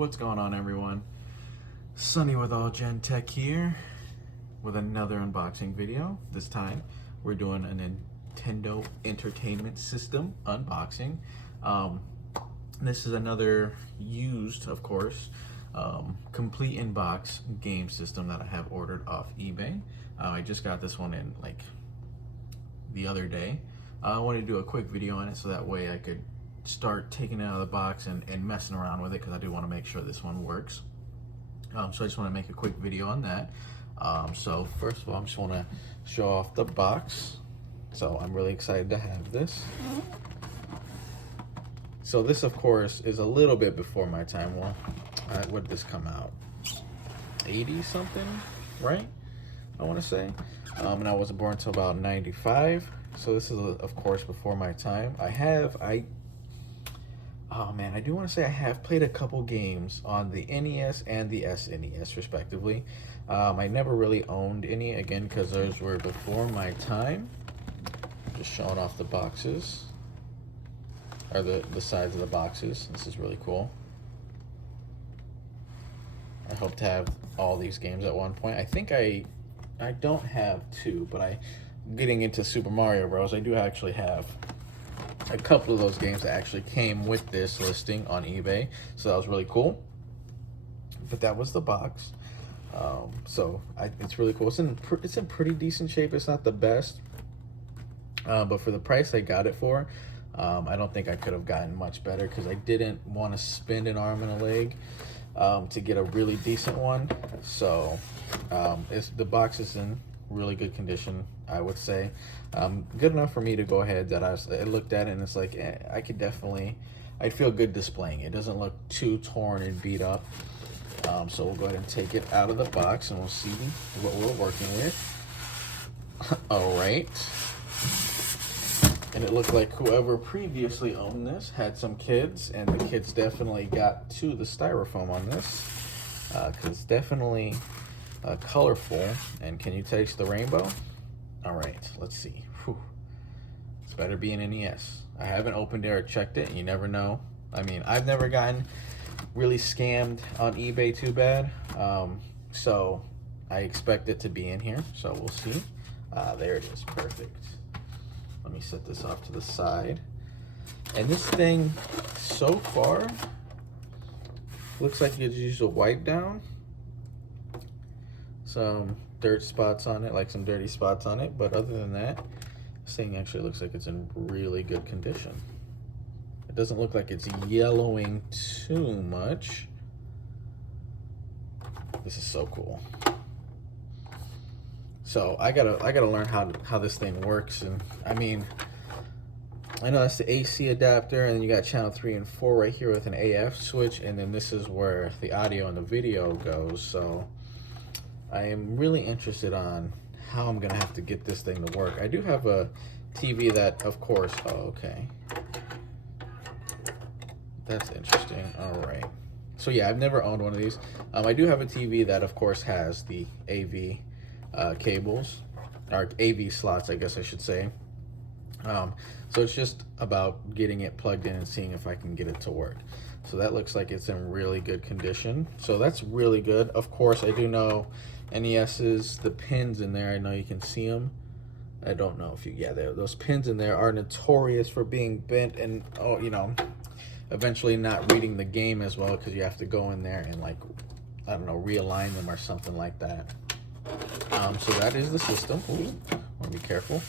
What's going on, everyone? Sunny with AG&T here with another unboxing video. This time we're doing a Nintendo Entertainment System unboxing. This is another used, of course, complete in-box game system that I have ordered off eBay. I just got this one in like the other day. I wanted to do a quick video on it so that way I could start taking it out of the box and messing around with it, because I do want to make sure this one works. So I just want to make a quick video on that. So first of all, I just want to show off the box. So I'm really excited to have this. So this, of course, is a little bit before my time. Well, when did this come out? 80 something, right? I want to say. And I wasn't born until about 95. So this is, of course, before my time. I do want to say I have played a couple games on the NES and the SNES, respectively. I never really owned any, again, because those were before my time. Just showing off the boxes, or the sides of the boxes. This is really cool. I hope to have all these games at one point. I think I don't have two, but getting into Super Mario Bros. I do actually have a couple of those games that actually came with this listing on eBay, so that was really cool. But that was the box. It's really cool. It's in pretty decent shape. It's not the best, but for the price I got it for, I don't think I could have gotten much better, because I didn't want to spend an arm and a leg to get a really decent one. So the box is in really good condition, I would say. Good enough for me to go ahead that I looked at it and it's like, I'd feel good displaying it. It doesn't look too torn and beat up. So we'll go ahead and take it out of the box and we'll see what we're working with. All right. And it looked like whoever previously owned this had some kids, and the kids definitely got to the styrofoam on this, because it's definitely colorful. And can you taste the rainbow? All right, let's see. Whew. It's better be an NES. I haven't opened it or checked it. You never know. I mean, I've never gotten really scammed on eBay too bad. So I expect it to be in here. So we'll see. There it is. Perfect. Let me set this off to the side. And this thing, so far, looks like you could use a wipe down. Some dirt spots on it, like some dirty spots on it, but other than that, this thing actually looks like it's in really good condition. It doesn't look like it's yellowing too much. This is so cool. So I gotta learn how this thing works. And I mean, I know that's the AC adapter, and then you got channel 3 and 4 right here with an AF switch, and then this is where the audio and the video goes. So I am really interested on how I'm gonna have to get this thing to work. I do have a TV that, of course, oh, okay. That's interesting. All right. So yeah, I've never owned one of these. I do have a TV that, of course, has the AV cables, or AV slots, I guess I should say. So it's just about getting it plugged in and seeing if I can get it to work. So that looks like it's in really good condition. So that's really good. Of course, I do know NES's, the pins in there, I know you can see them. I don't know if you, yeah, those pins in there are notorious for being bent and, eventually not reading the game as well, because you have to go in there and, like, I don't know, realign them or something like that. So that is the system. Ooh, want to be careful.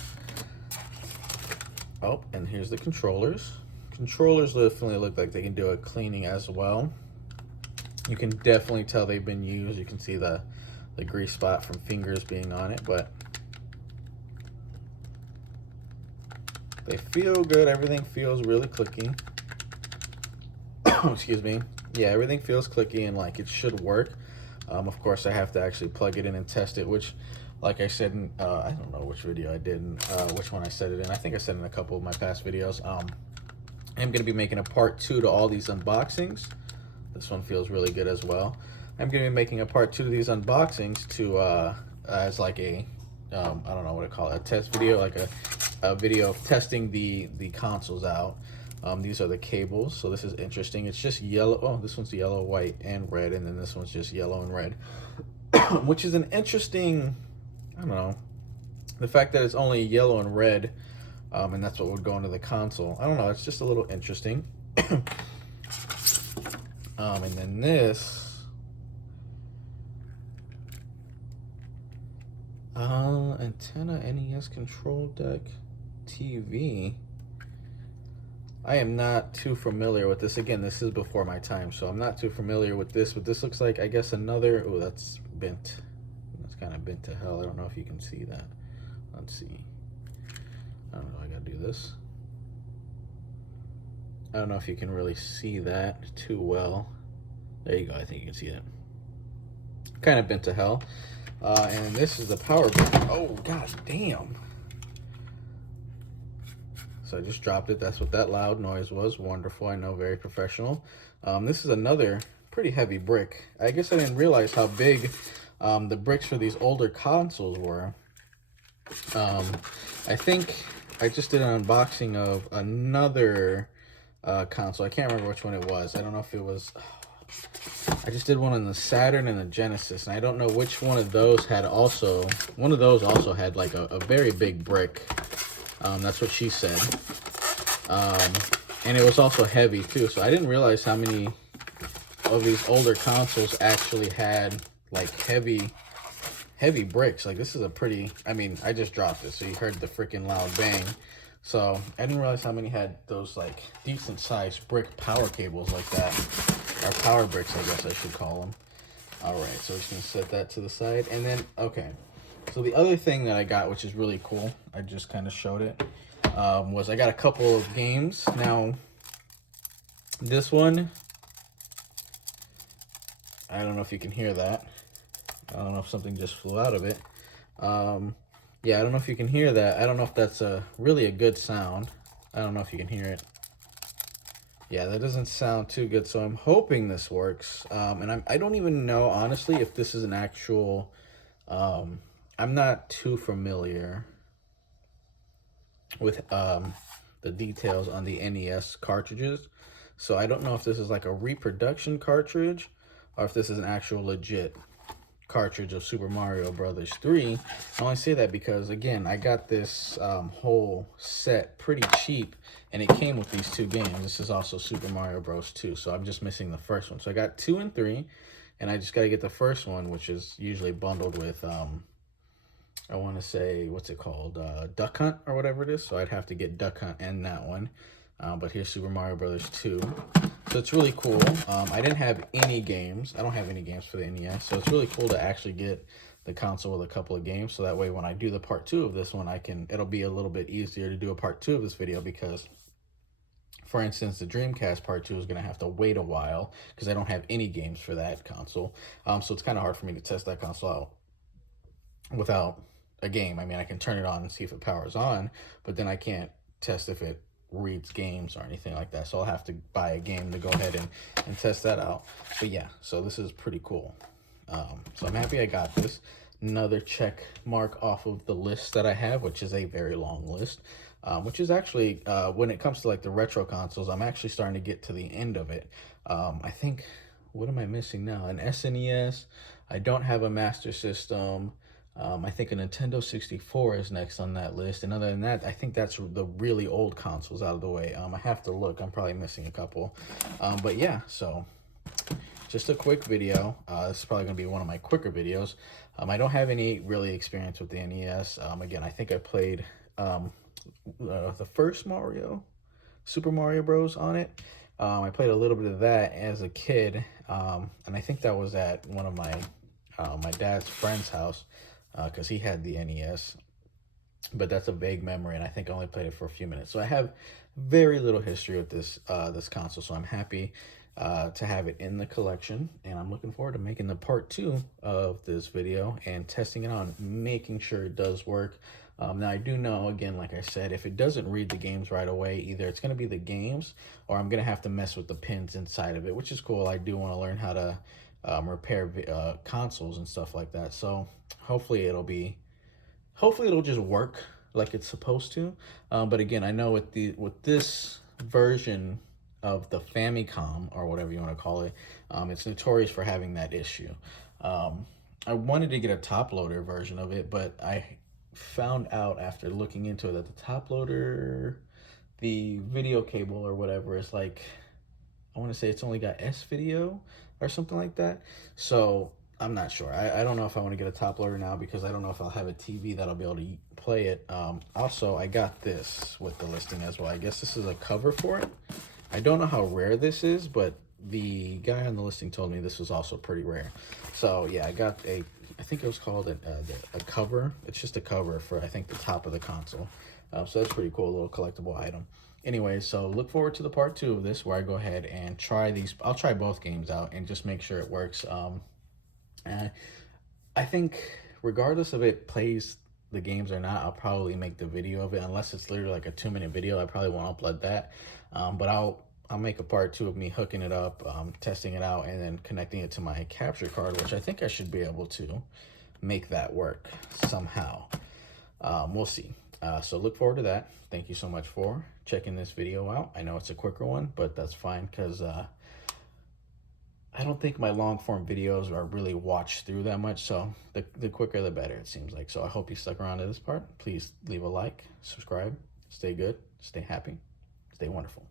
Oh, and here's the controllers. Controllers definitely look like they can do a cleaning as well. You can definitely tell they've been used. You can see the grease spot from fingers being on it, but they feel good. Everything feels really clicky. Excuse me. Yeah, everything feels clicky and like it should work. Of course, I have to actually plug it in and test it, which, like I said, I don't know which video I did, which one I said it in. I think I said in a couple of my past videos. I'm going to be making a part 2 to all these unboxings. This one feels really good as well. I'm going to be making a part 2 to these unboxings to as like a, I don't know what to call it, a test video, like a video of testing the consoles out. These are the cables, so this is interesting. It's just yellow. Oh, this one's yellow, white, and red, and then this one's just yellow and red, which is an interesting, I don't know, the fact that it's only yellow and red, and that's what would go into the console. I don't know, it's just a little interesting. And then this, antenna, NES control deck, TV. I am not too familiar with this. Again, this is before my time, so I'm not too familiar with this, but this looks like, I guess, another, oh, that's bent. That's kind of bent to hell. I don't know if you can see that. Let's see. I don't know, I gotta do this. I don't know if you can really see that too well. There you go, I think you can see it. Kind of bent to hell. And this is the power brick. Oh, god damn. So I just dropped it. That's what that loud noise was. Wonderful. I know, very professional. This is another pretty heavy brick. I guess I didn't realize how big the bricks for these older consoles were. I think I just did an unboxing of another console. I can't remember which one it was. I don't know if it was... I just did one on the Saturn and the Genesis, and I don't know which one of those had also... One of those also had like a very big brick. That's what she said. And it was also heavy too, so I didn't realize how many of these older consoles actually had like heavy bricks. Like, this is a pretty, I mean, I just dropped it, so you heard the freaking loud bang. So I didn't realize how many had those like decent sized brick power cables like that, or power bricks, I guess I should call them. All right, so we're just gonna set that to the side, and then, okay. So the other thing that I got, which is really cool, I just kind of showed it, was I got a couple of games. Now, this one, I don't know if you can hear that. I don't know if something just flew out of it. Yeah, I don't know if you can hear that. I don't know if that's really a good sound. I don't know if you can hear it. Yeah, that doesn't sound too good, so I'm hoping this works. And I don't even know, honestly, if this is an actual... I'm not too familiar with the details on the NES cartridges, so I don't know if this is like a reproduction cartridge or if this is an actual legit cartridge of Super Mario Brothers 3. I only say that because, again, I got this whole set pretty cheap, and it came with these two games. This is also Super Mario Bros. 2, so I'm just missing the first one. So I got 2 and 3, and I just got to get the first one, which is usually bundled with... I want to say, what's it called? Duck Hunt or whatever it is. So I'd have to get Duck Hunt and that one. But here's Super Mario Brothers 2. So it's really cool. I didn't have any games. I don't have any games for the NES. So it's really cool to actually get the console with a couple of games. So that way when I do the part 2 of this one, it'll be a little bit easier to do a part 2 of this video, because, for instance, the Dreamcast part 2 is going to have to wait a while because I don't have any games for that console. So it's kind of hard for me to test that console out without a game. I mean, I can turn it on and see if it powers on, but then I can't test if it reads games or anything like that. So I'll have to buy a game to go ahead and test that out. But yeah, so this is pretty cool. So I'm happy I got this. Another check mark off of the list that I have, which is a very long list, which is actually, when it comes to like the retro consoles, I'm actually starting to get to the end of it. I think, what am I missing now? An SNES. I don't have a Master System. I think a Nintendo 64 is next on that list. And other than that, I think that's the really old consoles out of the way. I have to look. I'm probably missing a couple. But yeah, so just a quick video. This is probably going to be one of my quicker videos. I don't have any really experience with the NES. Again, I think I played the first Mario, Super Mario Bros. On it. I played a little bit of that as a kid. And I think that was at one of my dad's friend's house, because he had the NES, but that's a vague memory, and I think I only played it for a few minutes. So I have very little history with this this console, so I'm happy to have it in the collection, and I'm looking forward to making the part 2 of this video and testing it on, making sure it does work. Now, I do know, again, like I said, if it doesn't read the games right away, either it's going to be the games, or I'm going to have to mess with the pins inside of it, which is cool. I do want to learn how to repair consoles and stuff like that. So hopefully it'll just work like it's supposed to. But again, I know with this version of the Famicom, or whatever you want to call it, it's notorious for having that issue. I wanted to get a top loader version of it, but I found out after looking into it that the top loader, the video cable or whatever, is like, I want to say it's only got S video or something like that. So I'm not sure. I don't know if I want to get a top loader now, because I don't know if I'll have a TV that'll be able to play it. Also, I got this with the listing as well. I guess this is a cover for it. I don't know how rare this is, but the guy on the listing told me this was also pretty rare. So yeah, I got I think it was called a cover. It's just a cover for, I think, the top of the console. So that's pretty cool, a little collectible item. Anyway, so look forward to the part 2 of this, where I go ahead and try these. I'll try both games out and just make sure it works. And I think regardless of it plays the games or not, I'll probably make the video of it, unless it's literally like a 2-minute video. I probably won't upload that. But I'll make a part 2 of me hooking it up, testing it out, and then connecting it to my capture card, which I think I should be able to make that work somehow. We'll see. So look forward to that. Thank you so much for checking this video out. I know it's a quicker one, but that's fine, because I don't think my long form videos are really watched through that much. So the quicker the better, it seems like. So I hope you stuck around to this part. Please leave a like, subscribe, stay good, stay happy, stay wonderful.